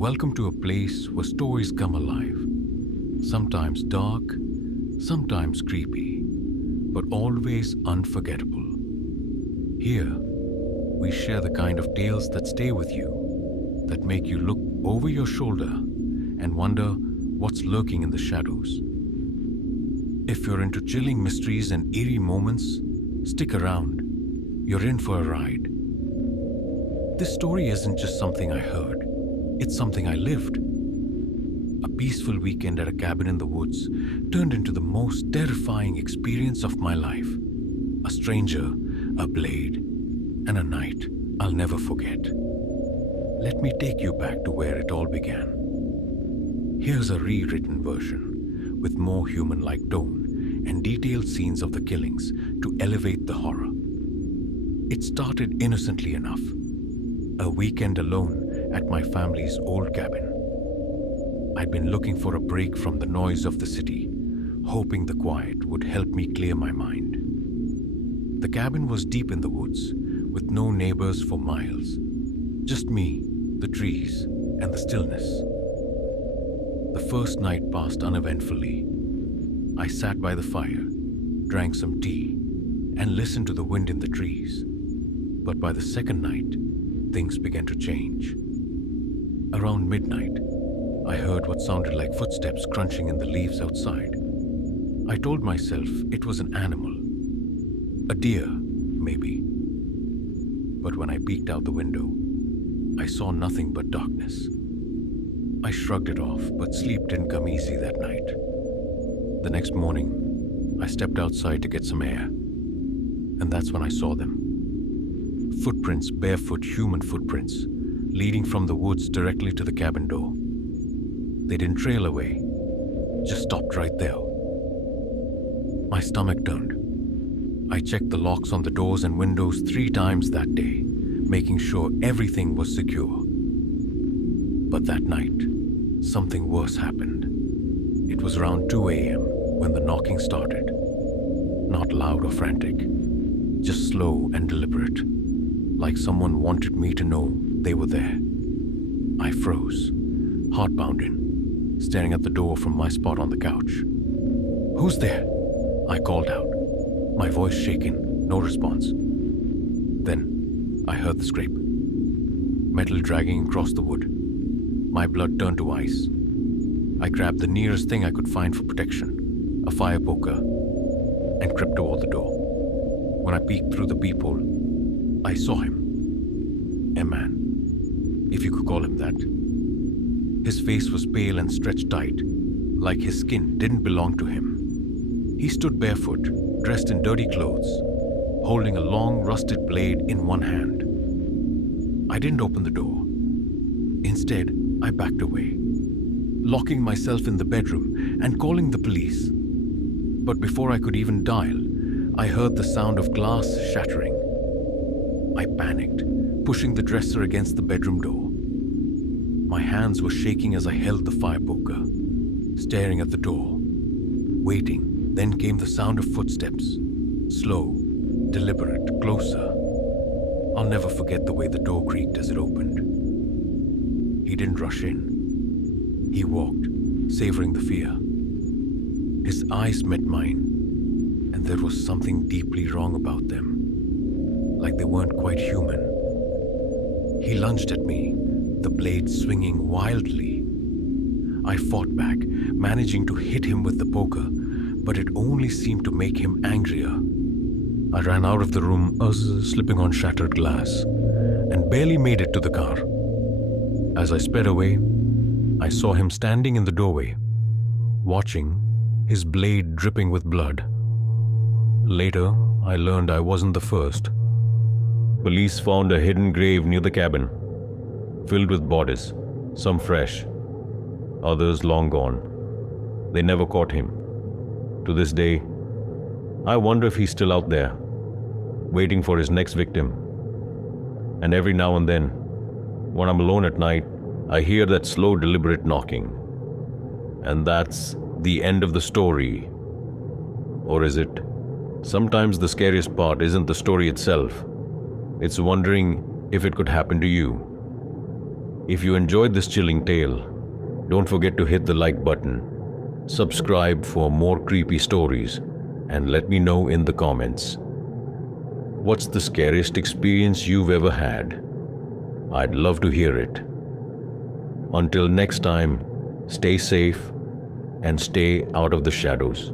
Welcome to a place where stories come alive. Sometimes dark, sometimes creepy, but always unforgettable. Here, we share the kind of tales that stay with you, that make you look over your shoulder and wonder what's lurking in the shadows. If you're into chilling mysteries and eerie moments, stick around. You're in for a ride. This story isn't just something I heard, it's something I lived. A peaceful weekend at a cabin in the woods turned into the most terrifying experience of my life. A stranger, a blade, and a night I'll never forget. Let me take you back to where it all began. Here's a rewritten version with more human-like tone and detailed scenes of the killings to elevate the horror. It started innocently enough. A weekend alone at my family's old cabin. I'd been looking for a break from the noise of the city, hoping the quiet would help me clear my mind. The cabin was deep in the woods, with no neighbors for miles. Just me, the trees, and the stillness. The first night passed uneventfully. I sat by the fire, drank some tea, and listened to the wind in the trees. But by the second night, things began to change. Around midnight, I heard what sounded like footsteps crunching in the leaves outside. I told myself it was an animal. A deer, maybe. But when I peeked out the window, I saw nothing but darkness. I shrugged it off, but sleep didn't come easy that night. The next morning, I stepped outside to get some air. And that's when I saw them. Footprints, barefoot human footprints, leading from the woods directly to the cabin door. They didn't trail away, just stopped right there. My stomach turned. I checked the locks on the doors and windows 3 times that day, making sure everything was secure. But that night, something worse happened. It was around 2 a.m. when the knocking started. Not loud or frantic, just slow and deliberate, like someone wanted me to know they were there. I froze, heart pounding, staring at the door from my spot on the couch. "Who's there?" I called out, my voice shaken, no response. Then I heard the scrape. Metal dragging across the wood. My blood turned to ice. I grabbed the nearest thing I could find for protection, a fire poker, and crept toward the door. When I peeked through the peephole, I saw him. A man, if you could call him that. His face was pale and stretched tight, like his skin didn't belong to him. He stood barefoot, dressed in dirty clothes, holding a long rusted blade in one hand. I didn't open the door. Instead, I backed away, locking myself in the bedroom and calling the police. But before I could even dial, I heard the sound of glass shattering. I panicked, pushing the dresser against the bedroom door. My hands were shaking as I held the fire poker, staring at the door, waiting. Then came the sound of footsteps, slow, deliberate, closer. I'll never forget the way the door creaked as it opened. He didn't rush in. He walked, savoring the fear. His eyes met mine, and there was something deeply wrong about them, like they weren't quite human. He lunged at me, the blade swinging wildly. I fought back, managing to hit him with the poker, but it only seemed to make him angrier. I ran out of the room, slipping on shattered glass, and barely made it to the car. As I sped away, I saw him standing in the doorway, watching, his blade dripping with blood. Later, I learned I wasn't the first. Police found a hidden grave near the cabin, filled with bodies, some fresh, others long gone. They never caught him. To this day, I wonder if he's still out there, waiting for his next victim. And every now and then, when I'm alone at night, I hear that slow, deliberate knocking. And that's the end of the story. Or is it? Sometimes the scariest part isn't the story itself. It's wondering if it could happen to you. If you enjoyed this chilling tale, don't forget to hit the like button, subscribe for more creepy stories, and let me know in the comments. What's the scariest experience you've ever had? I'd love to hear it. Until next time, stay safe and stay out of the shadows.